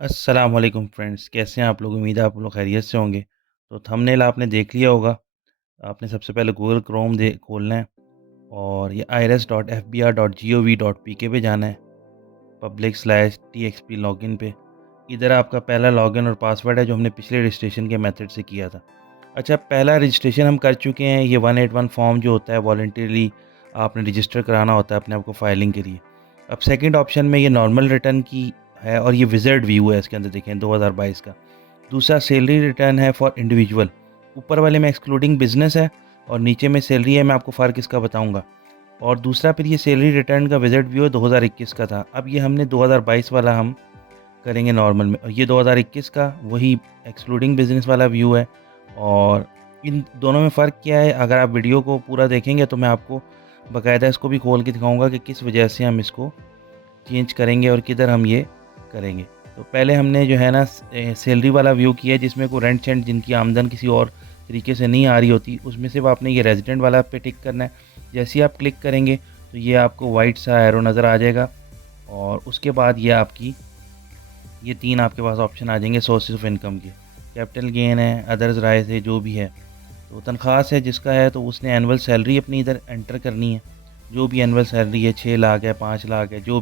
अस्सलाम वालेकुम फ्रेंड्स, कैसे हैं आप लोग? उम्मीद है आप लोग खैरियत से होंगे। तो थंबनेल आपने देख लिया होगा। आपने सबसे पहले गूगल क्रोम दे खोलना है और ये irs.fbr.gov.pk पे जाना है, /txp लॉगिन पे। इधर आपका पहला लॉगिन और पासवर्ड है जो हमने पिछले रजिस्ट्रेशन के मेथड से किया था। अच्छा, पहला रजिस्ट्रेशन हम कर चुके हैं। ये 181 फॉर्म जो होता है वॉलंटरीली आपने रजिस्टर कराना होता है अपने आप को फाइलिंग के लिए। अब सेकंड ऑप्शन में ये नॉर्मल रिटर्न की है और ये विज़र्ड व्यू है, इसके अंदर देखें 2022 का। दूसरा सैलरी रिटर्न है फॉर इंडिविजुअल। ऊपर वाले में एक्सक्लूडिंग बिज़नेस है और नीचे में सैलरी है, मैं आपको फ़र्क इसका बताऊँगा। और दूसरा फिर ये सैलरी रिटर्न का विज़र्ड व्यू है 2021 का था। अब ये हमने 2022 वाला हम करेंगे नॉर्मल में, और ये 2021 का वही एक्सक्लूडिंग बिज़नेस वाला व्यू है। और इन दोनों में फ़र्क क्या है, अगर आप वीडियो को पूरा देखेंगे तो मैं आपको बाकायदा इसको भी खोल के दिखाऊँगा कि किस वजह से हम इसको चेंज करेंगे और किधर हम ये करेंगे। तो पहले हमने जो है ना सैलरी वाला व्यू किया जिसमें को रेंट शेंट जिनकी आमदन किसी और तरीके से नहीं आ रही होती, उसमें सिर्फ आपने ये रेजिडेंट वाला पे टिक करना है। जैसे ही आप क्लिक करेंगे तो ये आपको वाइट सा एरो नज़र आ जाएगा और उसके बाद ये आपकी ये 3 आपके पास ऑप्शन आ जाएंगे सोर्सेज ऑफ इनकम के। कैपिटल गेन है, अदर्स राइज है, जो भी है। तो तनख्वाह से जिसका है तो उसने एनुअल सैलरी अपनी इधर एंटर करनी है। जो भी एनुअल सैलरी है, 6 लाख है, 5 लाख है, जो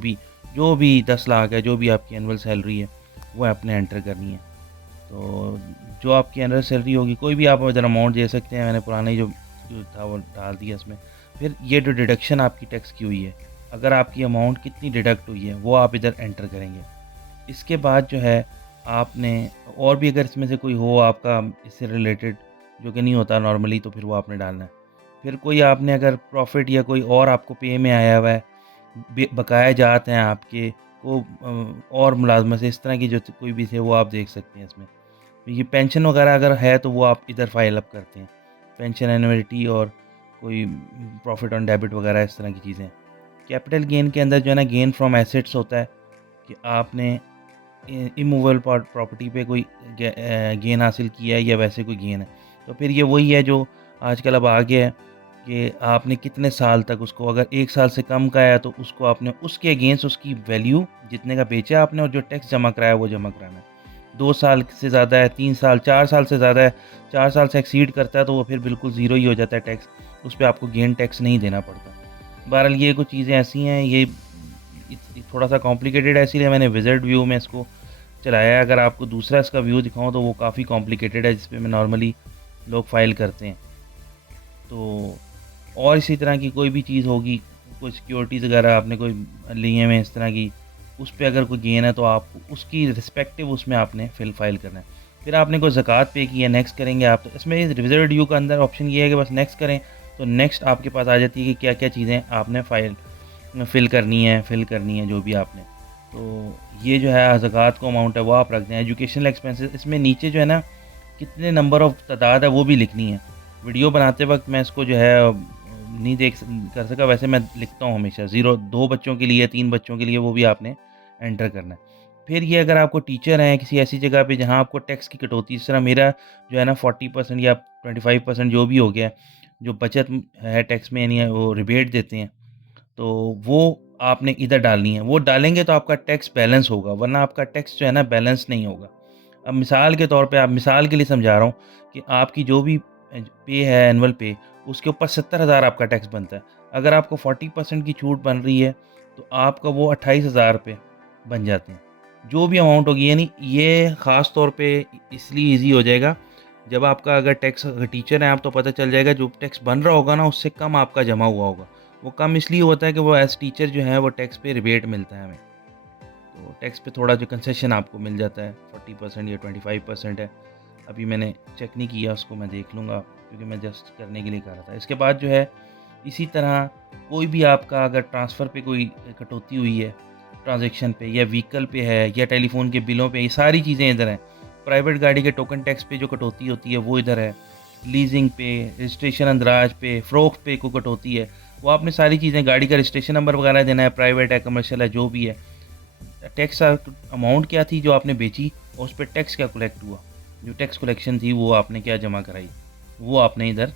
भी 10 लाख है, जो भी आपकी एनुअल सैलरी है वो आपने एंटर करनी है। तो जो आपकी एनुअल सैलरी होगी, कोई भी आप इधर अमाउंट दे सकते हैं। मैंने पुराना जो था वो डाल दिया इसमें। फिर ये जो डिडक्शन आपकी टैक्स की हुई है, अगर आपकी अमाउंट कितनी डिडक्ट हुई है वो आप इधर एंटर करेंगे। इसके बाद जो है आपने और भी अगर इसमें से कोई हो आपका इससे रिलेटेड जो कि नहीं होता नॉर्मली, तो फिर वो आपने डालना है। फिर कोई आपने अगर प्रॉफ़िट या कोई और आपको पे में आया हुआ है, बकाया जात हैं आपके वो और मुलाजमत से इस तरह की जो कोई भी थे वो आप देख सकते हैं इसमें। तो ये पेंशन वगैरह अगर है तो वो आप इधर फाइल अप करते हैं। पेंशन एनुइटी और कोई प्रॉफ़िट ऑन डेबिट वगैरह इस तरह की चीज़ें। कैपिटल गेन के अंदर जो है ना गेन फ्रॉम एसेट्स होता है कि आपने इमूवेबल प्रॉपर्टी पे कोई गेन हासिल किया है या वैसे कोई गेन है। तो फिर ये वही है जो आजकल अब आ गया है कि आपने कितने साल तक उसको, अगर 1 साल से कम का है तो उसको आपने उसके अगेंस्ट उसकी वैल्यू जितने का बेचा आपने और जो टैक्स जमा कराया वो जमा कराना है। 2 साल से ज़्यादा है, 3 साल, 4 साल से ज़्यादा है, 4 साल से एक्सीड करता है तो वो फिर बिल्कुल ज़ीरो ही हो जाता है टैक्स। उस पे आपको गेन टैक्स नहीं देना पड़ता। बहरहाल ये कुछ चीज़ें ऐसी हैं, ये थोड़ा-सा कॉम्प्लिकेटेड है, इसीलिए मैंने विज़ार्ड व्यू में इसको चलाया है। अगर आपको दूसरा इसका व्यू दिखाऊँ तो वो काफ़ी कॉम्प्लिकेटेड है, जिस पे मैं नॉर्मली लोग फ़ाइल करते हैं। तो और इसी तरह की कोई भी चीज़ होगी, कोई सिक्योरिटीज़ वगैरह आपने कोई लिए हुए हैं इस तरह की, उस पे अगर कोई गेन है तो आप उसकी रिस्पेक्टिव उसमें आपने फ़ाइल करना है। फिर आपने कोई ज़कात पे की है, नेक्स्ट करेंगे आप। तो इसमें रिज़र्व्ड व्यू का अंदर ऑप्शन ये है कि बस नेक्स्ट करें, तो नेक्स्ट आपके पास आ जाती है कि क्या-क्या चीज़ें आपने फ़िल करनी है जो भी आपने। तो ये जो है ज़कात का अमाउंट है वो आप रख दें। एजुकेशनल एक्सपेंसेस इसमें नीचे जो है ना कितने नंबर ऑफ़ तादाद है वो भी लिखनी है। वीडियो बनाते वक़्त मैं इसको जो है नहीं कर सका, वैसे मैं लिखता हूँ हमेशा 0 2 बच्चों के लिए, 3 बच्चों के लिए, वो भी आपने एंटर करना है। फिर ये अगर आपको टीचर हैं किसी ऐसी जगह पे जहाँ आपको टैक्स की कटौती, इस तरह मेरा जो है ना 40% या 25% जो भी हो गया, जो बचत है टैक्स में, यानी वो रिबेट देते हैं, तो वो आपने इधर डालनी है। वो डालेंगे तो आपका टैक्स बैलेंस होगा, वरना आपका टैक्स जो है ना बैलेंस नहीं होगा। अब मिसाल के तौर पे, आप मिसाल के लिए समझा रहा हूँ कि आपकी जो भी पे है एनुअल पे, उसके ऊपर 70,000 आपका टैक्स बनता है। अगर आपको 40% की छूट बन रही है तो आपका वो 28,000 रुपये बन जाते हैं। जो भी अमाउंट होगी, यानी ये ख़ास तौर पे इसलिए ईज़ी हो जाएगा जब आपका अगर टैक्स, अगर टीचर हैं आप, तो पता चल जाएगा जो टैक्स बन रहा होगा ना उससे कम आपका जमा हुआ होगा। वो कम इसलिए होता है कि वो एज़ टीचर जो है वो टैक्स पे रिबेट मिलता है हमें। तो टैक्स पे थोड़ा जो कंसेशन आपको मिल जाता है, 40% या 25% है। अभी मैंने चेक नहीं किया उसको, मैं देख लूँगा क्योंकि मैं जस्ट करने के लिए कह रहा था। इसके बाद जो है इसी तरह कोई भी आपका अगर ट्रांसफ़र पे कोई कटौती हुई है, ट्रांज़ैक्शन पे या व्हीकल पे है या टेलीफ़ोन के बिलों पे, ये सारी चीज़ें इधर हैं। प्राइवेट गाड़ी के टोकन टैक्स पे जो कटौती होती है वो इधर है। लीज़िंग पे, रजिस्ट्रेशन अंदराज पे, फ़रोख्त पे को कटौती है। वो आपने सारी चीज़ें, गाड़ी का रजिस्ट्रेशन नंबर वगैरह देना है, प्राइवेट है, कमर्शियल है, जो भी है। टैक्स अमाउंट क्या थी जो आपने बेची और उस पे टैक्स क्या कलेक्ट हुआ, जो टैक्स कलेक्शन थी वो आपने क्या जमा कराई, वो आपने इधर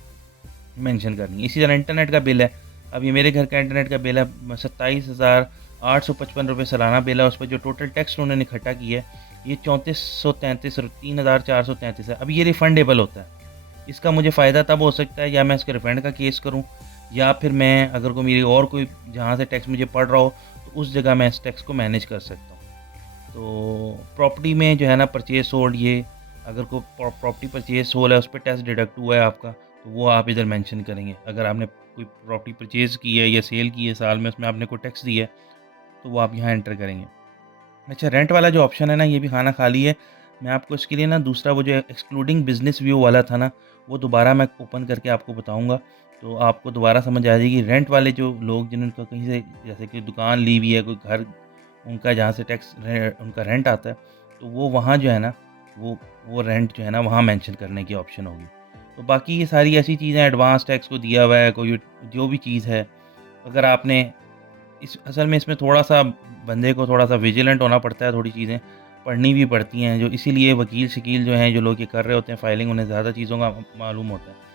मेंशन करनी है। इसी तरह इंटरनेट का बिल है। अब ये मेरे घर का इंटरनेट का बिल है 27,855 रुपये सालाना बिल है। उस पर जो टोटल टैक्स उन्होंने इकट्ठा किया है ये 3433 3433 है। अब ये रिफ़ंडेबल होता है। इसका मुझे फ़ायदा तब हो सकता है या मैं इसके रिफ़ंड का केस करूँ या फिर मैं अगर कोई मेरी और कोई जहाँ से टैक्स मुझे पड़ रहा हो तो उस जगह मैं इस टैक्स को मैनेज कर सकता हूँ। तो प्रॉपर्टी में जो है ना परचेज़ होल्ड ये अगर कोई प्रॉपर्टी परचेज़ होल्ड है उस पे टैक्स डिडक्ट हुआ है आपका, तो वो आप इधर मेंशन करेंगे। अगर आपने कोई प्रॉपर्टी परचेज़ की है या सेल की है साल में उसमें आपने कोई टैक्स दिया है, तो वो आप यहाँ एंटर करेंगे। अच्छा रेंट वाला जो ऑप्शन है ना ये भी खाना खाली है। मैं आपको इसके लिए ना दूसरा वो जो एक्सक्लूडिंग बिज़नेस व्यू वाला था ना, वो दोबारा मैं ओपन करके आपको बताऊँगा। तो आपको दोबारा समझ आ जाएगी रेंट वाले जो लोग जिनका कहीं से जैसे कि दुकान ली हुई है, कोई घर उनका जहाँ से टैक्स उनका रेंट आता है, तो वो वहाँ जो है ना, वो वो रेंट जो है ना वहाँ मेंशन करने की ऑप्शन होगी। तो बाकी ये सारी ऐसी चीज़ें एडवांस टैक्स को दिया हुआ है, कोई जो भी चीज़ है, अगर आपने इस असल में इसमें थोड़ा-सा बंदे को थोड़ा-सा विजिलेंट होना पड़ता है, थोड़ी चीज़ें पढ़नी भी पड़ती हैं, जो इसीलिए वकील-शकील जो हैं, जो लोग ये कर रहे होते हैं फाइलिंग, उन्हें ज़्यादा चीज़ों का मालूम होता है।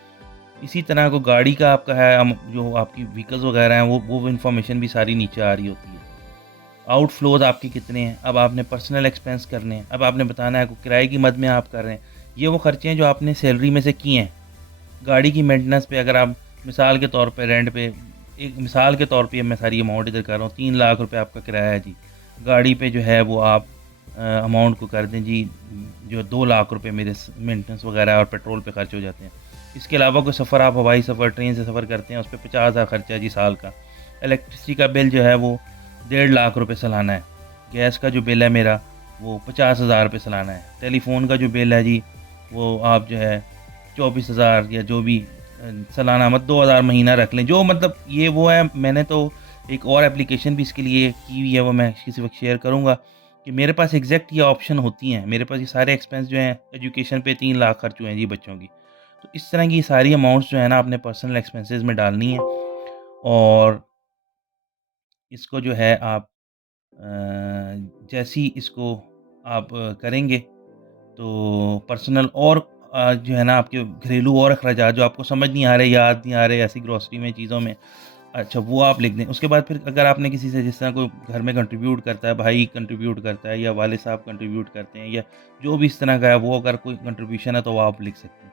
इसी तरह को गाड़ी का आपका है जो आपकी व्हीकल्स वगैरह हैं, वो इन्फॉर्मेशन भी सारी नीचे आ रही होती है। आउटफ्लोज़ आपके कितने हैं, अब आपने पर्सनल एक्सपेंस करने हैं, अब आपने बताना है को किराए की मद में आप कर रहे हैं। ये वो खर्चे हैं जो आपने सैलरी में से किए हैं। गाड़ी की मेंटेनेंस पे अगर आप मिसाल के तौर पे रेंट पे एक मिसाल के तौर पे मैं सारी अमाउंट इधर कर रहा हूँ, 3 लाख रुपए आपका किराया है जी। गाड़ी पे जो है वो आप अमाउंट को कर दें जी, जो 2 लाख रुपए मेरे मेंटेनेंस वगैरह और पेट्रोल पे खर्च हो जाते हैं। इसके अलावा कोई सफ़र आप हवाई सफ़र, ट्रेन से सफ़र करते हैं, उस पे 50,000 खर्चा है जी साल का। इलेक्ट्रिसिटी का बिल जो है वो 1.5 लाख रुपए सालाना है। गैस का जो बिल है मेरा वो 50,000 रुपए सालाना है। टेलीफ़ोन का जो बिल है जी, वो आप जो है 24,000 या जो भी सालाना मत 2,000 महीना रख लें, जो मतलब ये वो है। मैंने तो एक और एप्लीकेशन भी इसके लिए की हुई है, वो मैं किसी वक़्त शेयर करूँगा कि मेरे पास एग्ज़ैक्ट ये ऑप्शन होती हैं। मेरे पास ये सारे एक्सपेंस जो हैं एजुकेशन पे 3 लाख खर्च हुए हैं जी बच्चों की। तो इस तरह की सारी अमाउंट्स जो है ना अपने पर्सनल एक्सपेंसेस में डालनी है और इसको जो है आप जैसे ही इसको आप करेंगे तो पर्सनल और जो है ना आपके घरेलू और अखराजात जो आपको समझ नहीं आ रहे, याद नहीं आ रहे ऐसी ग्रॉसरी में चीज़ों में, अच्छा वो आप लिख दें। उसके बाद फिर अगर आपने किसी से जिस तरह कोई घर में कंट्रीब्यूट करता है, भाई कंट्रीब्यूट करता है या वालिद साहब कंट्रीब्यूट करते हैं या जो भी इस तरह का है, वो अगर कोई कंट्रीब्यूशन है तो वो आप लिख सकते हैं।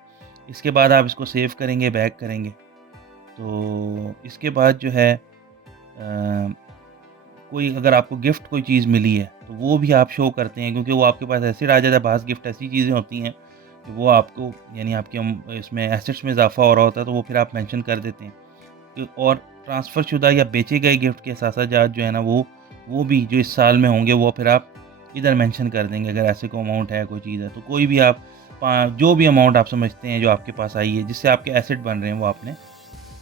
इसके बाद आप इसको सेव करेंगे, बैक करेंगे। तो इसके बाद जो है कोई अगर आपको गिफ्ट कोई चीज़ मिली है, तो वो भी आप शो करते हैं क्योंकि वो आपके पास ऐसे आ जाता है, बाज़ गिफ्ट ऐसी चीज़ें होती हैं कि वो आपको यानी आपके इसमें एसेट्स में इज़ाफ़ा हो रहा होता है, तो वो फिर आप मेंशन कर देते हैं। और ट्रांसफ़र शुदा या बेचे गए गिफ्ट के साथ-साथ जो है ना वो भी जो इस साल में होंगे वो फिर आप इधर मेंशन कर देंगे अगर ऐसे कोई अमाउंट है, कोई चीज़ है। तो कोई भी आप जो भी अमाउंट आप समझते हैं जो आपके पास आई है, जिससे आपके एसेट बन रहे हैं, वो आपने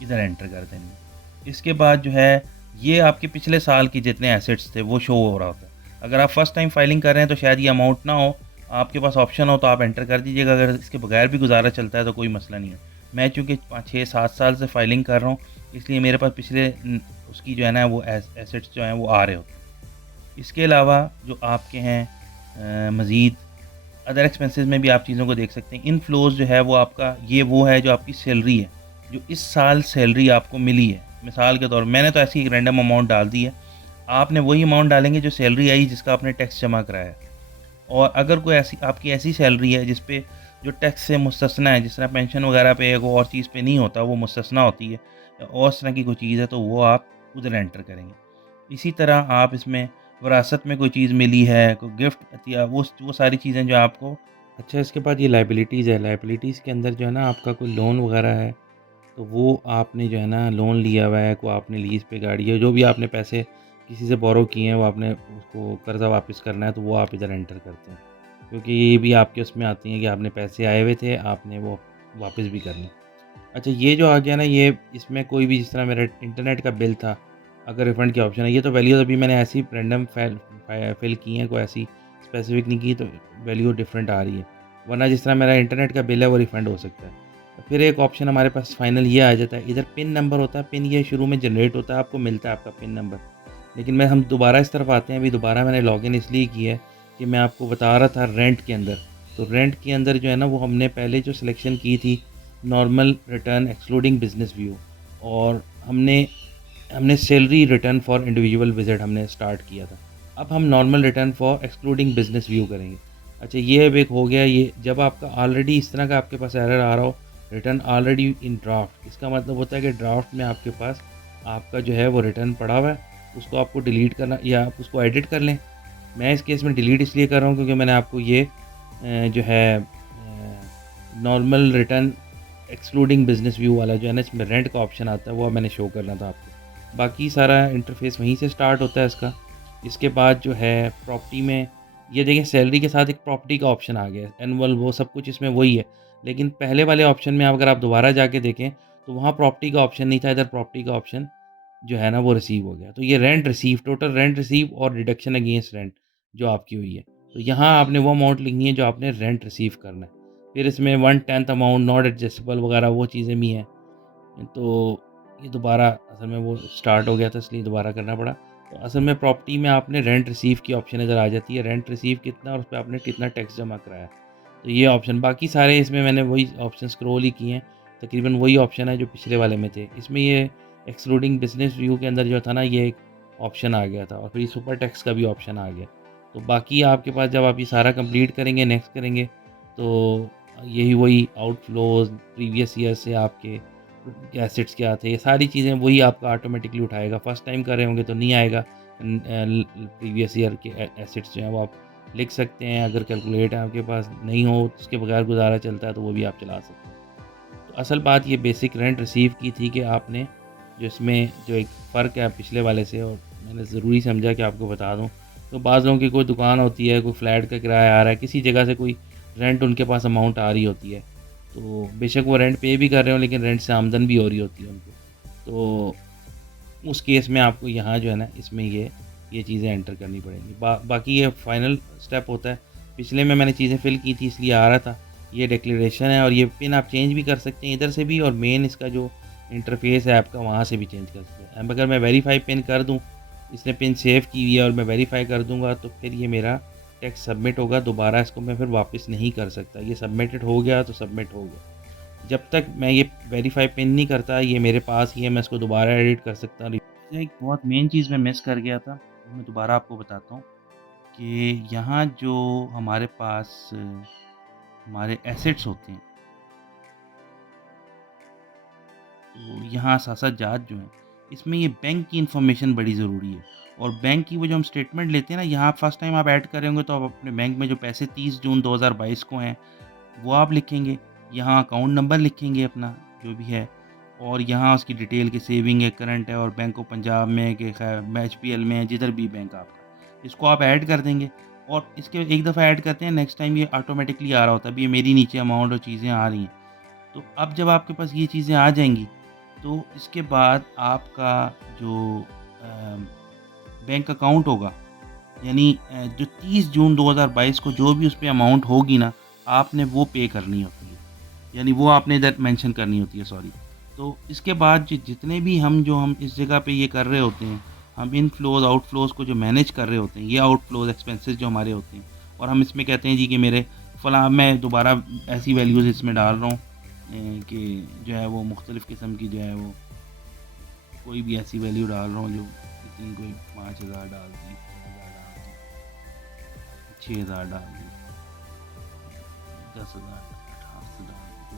इधर एंटर कर देंगे। इसके बाद जो है ये आपके पिछले साल के जितने एसेट्स थे वो शो हो रहा होता है। अगर आप फर्स्ट टाइम फाइलिंग कर रहे हैं तो शायद ये अमाउंट ना हो, आपके पास ऑप्शन हो तो आप एंटर कर दीजिएगा, अगर इसके बगैर भी गुज़ारा चलता है तो कोई मसला नहीं है। मैं चूँकि 5 6-7 साल से फाइलिंग कर रहा हूँ, इसलिए मेरे पास पिछले उसकी जो है ना वो एसेट्स जो हैं वो आ रहे होते हैं। इसके अलावा जो आपके हैं मज़ीद अदर एक्सपेंसेस में भी आप चीज़ों को देख सकते हैं। इनफ्लोज़ जो है वो आपका ये वो है जो आपकी सैलरी है, जो इस साल सैलरी आपको मिली है। मिसाल के तौर पे मैंने तो ऐसी एक रैंडम अमाउंट डाल दी है। आपने वही अमाउंट डालेंगे जो सैलरी आई जिसका आपने टैक्स जमा कराया है। और अगर कोई ऐसी आपकी ऐसी सैलरी है जिस पे जो टैक्स से मुस्तस्ना है, जिस तरह पेंशन वगैरह पे एक और चीज़ पे नहीं होता, वो मुस्तस्ना होती है या और इस तरह की कोई चीज़ है तो वो आप उधर एंटर करेंगे। इसी तरह आप इसमें विरासत में कोई चीज़ मिली है, कोई गिफ्ट या वो सारी चीज़ें जो आपको। अच्छा इसके बाद ये लायबिलिटीज़ है, लायबिलिटीज़ के अंदर जो है ना आपका कोई लोन वगैरह है, तो वो आपने जो है ना लोन लिया हुआ है, को आपने लीज़ पे गाड़ी है, जो भी आपने पैसे किसी से बोरो किए हैं, वो आपने उसको कर्ज़ा वापस करना है, तो वो आप इधर एंटर करते हैं। क्योंकि ये भी आपके उसमें आती हैं कि आपने पैसे आए हुए थे, आपने वो वापस भी करने। अच्छा ये जो आ गया ना ये इसमें कोई भी जिस तरह मेरा इंटरनेट का बिल था, अगर रिफ़ंड की ऑप्शन है, ये तो वैल्यूज़ अभी मैंने ऐसी रैंडम फ़िल की हैं, कोई ऐसी स्पेसिफ़िक नहीं की, तो वैल्यू डिफरेंट आ रही है। वरना जिस तरह मेरा इंटरनेट का बिल है वो रिफ़ंड हो सकता है। फिर एक ऑप्शन हमारे पास फाइनल ये आ जाता है, इधर पिन नंबर होता है, पिन ये शुरू में जनरेट होता है, आपको मिलता है आपका पिन नंबर। लेकिन हम दोबारा इस तरफ आते हैं, अभी दोबारा मैंने लॉगिन इसलिए किया है कि मैं आपको बता रहा था रेंट के अंदर। तो रेंट के अंदर जो है ना वो हमने पहले जो सिलेक्शन की थी normal return excluding business view, और हमने हमने salary return for individual visit हमने स्टार्ट किया था। अब हम normal return for excluding business view करेंगे। अच्छा, ये अब एक हो गया। ये जब आपका ऑलरेडी इस तरह का आपके पास एरर आ रहा हो, रिटर्न ऑलरेडी इन ड्राफ्ट, इसका मतलब होता है कि ड्राफ्ट में आपके पास आपका जो है वो रिटर्न पड़ा हुआ है, उसको आपको डिलीट करना या आप उसको एडिट कर लें। मैं इस केस में डिलीट इसलिए कर रहा हूँ क्योंकि मैंने आपको ये जो है normal return excluding business view वाला जो है ना, इसमें रेंट का ऑप्शन आता है, वो अब मैंने शो करना था आपको। बाकी सारा इंटरफेस वहीं से स्टार्ट होता है इसका। इसके बाद जो है प्रॉपर्टी में ये देखिए, सैलरी के साथ एक प्रॉपर्टी का ऑप्शन आ गया है, एनुअल, वो सब कुछ इसमें वही है। लेकिन पहले वाले ऑप्शन में अगर आप दोबारा जाके देखें तो वहाँ प्रॉपर्टी का ऑप्शन नहीं था, इधर प्रॉपर्टी का ऑप्शन जो है ना वो रिसीव हो गया। तो ये rent receive, total rent receive और डिडक्शन अगेंस्ट रेंट जो आपकी हुई है। तो यहाँ आपने वो अमाउंट लिखनी है जो आपने रेंट रिसीव करना है। फिर इसमें 1/10 अमाउंट नॉट एडजस्टेबल वगैरह वो चीज़ें भी हैं। तो ये दोबारा असल में वो स्टार्ट हो गया था, इसलिए दोबारा करना पड़ा। तो असल में प्रॉपर्टी में आपने रेंट रिसीव की ऑप्शन इधर आ जाती है, रेंट रिसीव कितना और उस पे आपने कितना टैक्स जमा कराया। तो ये ऑप्शन, बाकी सारे इसमें मैंने वही ऑप्शन स्क्रॉल ही किए हैं, तकरीबन वही ऑप्शन है जो पिछले वाले में थे। इसमें ये एक्सक्लूडिंग बिज़नेस व्यू के अंदर जो था ना, ये एक ऑप्शन आ गया था और फिर सुपर टैक्स का भी ऑप्शन आ गया। तो बाकी आपके पास जब आप ये सारा कंप्लीट करेंगे, नेक्स्ट करेंगे, तो यही वही आउटफ्लोज़ प्रीवियस ईयर से आपके एसेट्स क्या थे, ये सारी चीज़ें वही आपका ऑटोमेटिकली उठाएगा। फर्स्ट टाइम कर रहे होंगे तो नहीं आएगा। प्रीवियस ईयर के एसेट्स जो हैं वो आप लिख सकते हैं। अगर कैलकुलेट है आपके पास, नहीं हो उसके बगैर गुजारा चलता है तो वो भी आप चला सकते हैं। तो असल बात ये बेसिक रेंट रिसीव की थी कि आपने जो इसमें जो एक फ़र्क है पिछले वाले से, और मैंने ज़रूरी समझा कि आपको बता दूँ। तो बाज़ लोगों की कोई दुकान होती है, कोई फ्लैट का किराया आ रहा है, किसी जगह से कोई रेंट उनके पास अमाउंट आ रही होती है, तो बेशक वो रेंट पे भी कर रहे हो लेकिन रेंट से आमदन भी हो रही होती है उनको। तो उस केस में आपको यहाँ जो है ना, इसमें ये चीज़ें एंटर करनी पड़ेंगी। बाकी ये फाइनल स्टेप होता है। पिछले में मैंने चीज़ें फ़िल की थी इसलिए आ रहा था। ये डिक्लेरेशन है और ये पिन आप चेंज भी कर सकते हैं इधर से भी, और मेन इसका जो इंटरफ़ेस है आपका वहाँ से भी चेंज कर सकते हैं। अब अगर मैं वेरीफ़ाई पिन कर दूँ, इसने पिन सेव की हुई है और मैं वेरीफ़ाई कर दूँगा, तो फिर ये मेरा टैक्स सबमिट होगा। दोबारा इसको मैं फिर वापस नहीं कर सकता। ये सबमिटेड हो गया तो सबमिट हो गया। जब तक मैं ये वेरीफ़ाई पिन नहीं करता, ये मेरे पास ही है, मैं इसको दोबारा एडिट कर सकता हूँ। एक बहुत मेन चीज़ मैं मिस कर गया था, वो मैं दोबारा आपको बताता हूँ कि यहाँ जो हमारे पास हमारे एसेट्स होते हैं, तो यहाँ सासाजात जो हैं, इसमें ये बैंक की इन्फॉर्मेशन बड़ी ज़रूरी है। और बैंक की वो जो हम स्टेटमेंट लेते हैं ना, यहाँ फर्स्ट टाइम आप ऐड कर रहे होंगे तो आप अपने बैंक में जो पैसे 30 जून 2022 को हैं, वो आप लिखेंगे। यहाँ अकाउंट नंबर लिखेंगे अपना, जो भी है, और यहाँ उसकी डिटेल कि सेविंग है, करंट है, और बैंक ऑफ पंजाब में है कि खैर एचपीएल में है, जिधर भी बैंक आपका, इसको आप ऐड कर देंगे। और इसके एक दफ़ा ऐड करते हैं, नेक्स्ट टाइम ये ऑटोमेटिकली आ रहा होता है। अभी ये मेरी नीचे अमाउंट और चीज़ें आ रही हैं। तो अब जब आपके पास ये चीज़ें आ जाएंगी, तो इसके बाद आपका जो बैंक अकाउंट होगा, यानी जो 30 जून 2022 को जो भी उस पे अमाउंट होगी ना, आपने वो पे करनी होती है। यानी वो आपने इधर मेंशन करनी होती है, सॉरी। तो इसके बाद जितने भी हम इस जगह पे ये कर रहे होते हैं, हम इनफ्लोज़ आउटफ्लोज़ को जो मैनेज कर रहे होते हैं, ये आउटफ्लोज़ एक्सपेंसेस जो हमारे होते हैं, और हम इसमें कहते हैं जी कि मेरे फ़लाँ, मैं दोबारा ऐसी वैल्यूज़ इसमें डाल रहा हूँ कि जो है वो मुख्तलिफ़ किस्म की जो है वो कोई भी ऐसी वैल्यू डाल रहा हूँ जो इतनी, कोई 5000 डाल दी, 1000 डाल दी, 6000 डाल दी, 10,000, 18,000 डाल दी।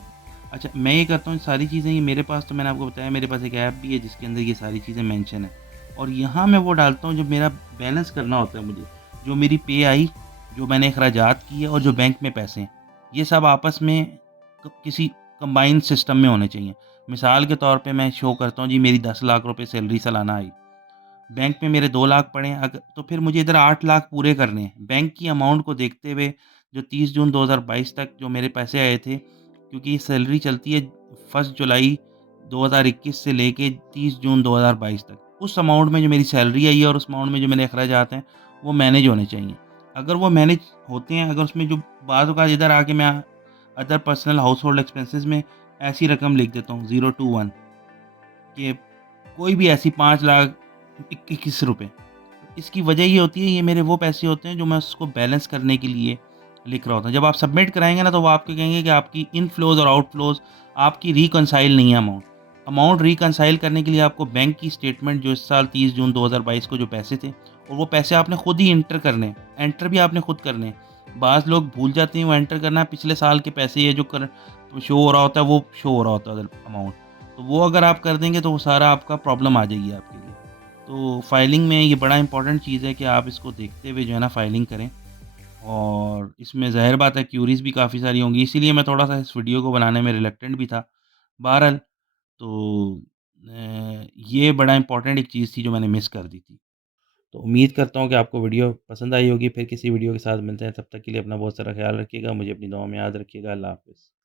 अच्छा, मैं ये करता हूँ सारी चीज़ें, ये मेरे पास, तो मैंने आपको बताया मेरे पास एक ऐप भी है जिसके अंदर ये सारी चीज़ें मेंशन है। और यहाँ मैं वो डालता हूँ जो मेरा बैलेंस करना होता है मुझे, जो मेरी पे आई, जो मैंने अखराजात किए और जो बैंक में पैसे हैं, ये सब आपस में किसी कंबाइंड सिस्टम में होने चाहिए। मिसाल के तौर पे मैं शो करता हूँ जी मेरी 10 लाख रुपए सैलरी सालाना आई, बैंक में मेरे 2 लाख पड़े हैं, अगर तो फिर मुझे इधर 8 लाख पूरे करने हैं। बैंक की अमाउंट को देखते हुए जो 30 जून 2022 तक जो मेरे पैसे आए थे, क्योंकि ये सैलरी चलती है 1 जुलाई 2021 से लेके 30 जून 2022 तक। उस अमाउंट में जो मेरी सैलरी आई है और उस अमाउंट में जो मेरे अखराजात हैं, वो मैनेज होने चाहिए। अगर वो मैनेज होते हैं, अगर उसमें जो बाज़ औक़ात इधर आके मैं अदर पर्सनल हाउसहोल्ड एक्सपेंसेस में ऐसी रकम लिख देता हूँ 021, कि कोई भी ऐसी 5 लाख 21 रुपए। इसकी वजह ये होती है, ये मेरे वो पैसे होते हैं जो मैं उसको बैलेंस करने के लिए लिख रहा होता हूँ। जब आप सबमिट कराएँगे ना, तो वो आपको कहेंगे कि आपकी इनफ्लोज़ और आउटफ्लोज़ आपकी रिकंसाइल नहीं है अमाउंट। अमाउंट रिकंसाइल करने के लिए आपको बैंक की स्टेटमेंट जो इस साल 30 जून 2022 को जो पैसे थे, और वो पैसे आपने खुद ही एंटर भी आपने खुद करने हैं। बाज़ लोग भूल जाते हैं वो एंटर करना, पिछले साल के पैसे ये जो कर शो हो रहा होता है, वो शो हो रहा होता है अमाउंट। तो वो अगर आप कर देंगे तो वो सारा आपका प्रॉब्लम आ जाएगी आपके लिए। तो फाइलिंग में ये बड़ा इम्पोर्टेंट चीज़ है कि आप इसको देखते हुए जो है ना फाइलिंग करें। और इसमें ज़ाहिर बात है क्यूरीज़ भी काफ़ी सारी होंगी, इसीलिए मैं थोड़ा-सा इस वीडियो को बनाने में रिलक्टेंट भी था। बहरहाल तो ये बड़ा इम्पोर्टेंट एक चीज़ थी जो मैंने मिस कर दी थी। तो उम्मीद करता हूँ कि आपको वीडियो पसंद आई होगी, फिर किसी वीडियो के साथ मिलते हैं, तब तक के लिए अपना बहुत सारा ख़्याल रखिएगा, मुझे अपनी दुआ में याद रखिएगा। अल्लाह हाफ़िज़।